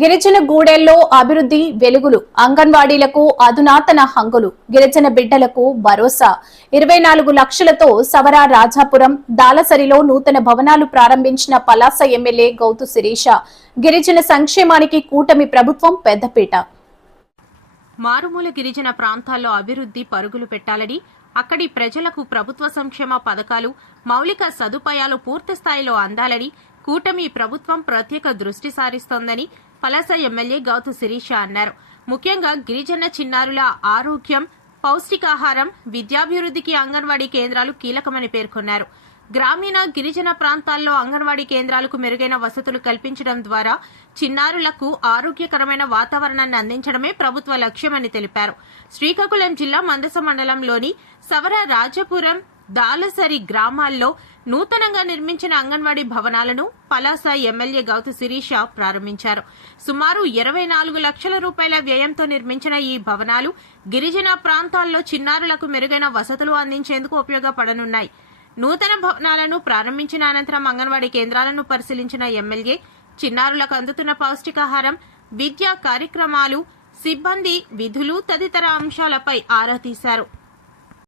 గిరిజన గూడెల్లో అభివృద్ధి వెలుగులు, అంగన్వాడీలకు అధునాతన హంగులు, గిరిజన బిడ్డలకు భరోసా. 24 లక్షలతో సవరా రాజాపురం, దాలసరిలో నూతన భవనాలు ప్రారంభించిన పలాస ఎమ్మెల్యే గౌతు శిరీష. గిరిజన సంక్షేమానికి కూటమి ప్రభుత్వం పెద్దపీట. మారుమూల గిరిజన ప్రాంతాల్లో అభివృద్ధి పరుగులు పెట్టాలని, అక్కడి ప్రజలకు ప్రభుత్వ సంక్షేమ పథకాలు, మౌలిక సదుపాయాలు పూర్తి స్థాయిలో అందాలని కూటమి ప్రభుత్వం ప్రత్యేక దృష్టి సారిస్తోందని పలాస ఎమ్మెల్యే గౌతు శిరీష అన్నారు. ముఖ్యంగా గిరిజన చిన్నారుల ఆరోగ్యం, పౌష్టికాహారం, విద్యాభివృద్ధికి అంగన్వాడీ కేంద్రాలు కీలకమని పేర్కొన్నారు. గ్రామీణ గిరిజన ప్రాంతాల్లో అంగన్వాడీ కేంద్రాలకు మెరుగైన వసతులు కల్పించడం ద్వారా చిన్నారులకు ఆరోగ్యకరమైన వాతావరణాన్ని అందించడమే ప్రభుత్వ లక్ష్యమని తెలిపారు. శ్రీకాకుళం జిల్లా మందస మండలంలోని సవర రాజపురం, దాలసరి గ్రామాల్లో నూతనంగా నిర్మించిన అంగన్వాడీ భవనాలను పలాస ఎమ్మెల్యే గౌతు శిరీష ప్రారంభించారు. సుమారు 24 లక్షల రూపాయల వ్యయంతో నిర్మించిన ఈ భవనాలు గిరిజన ప్రాంతాల్లో చిన్నారులకు మెరుగైన వసతులు అందించేందుకు ఉపయోగపడనున్నాయి. నూతన భవనాలను ప్రారంభించిన అనంతరం అంగన్వాడీ కేంద్రాలను పరిశీలించిన ఎమ్మెల్యే చిన్నారులకు అందుతున్న పౌష్టికాహారం, విద్యా కార్యక్రమాలు, సిబ్బంది విధులు తదితర అంశాలపై ఆరా తీశారు.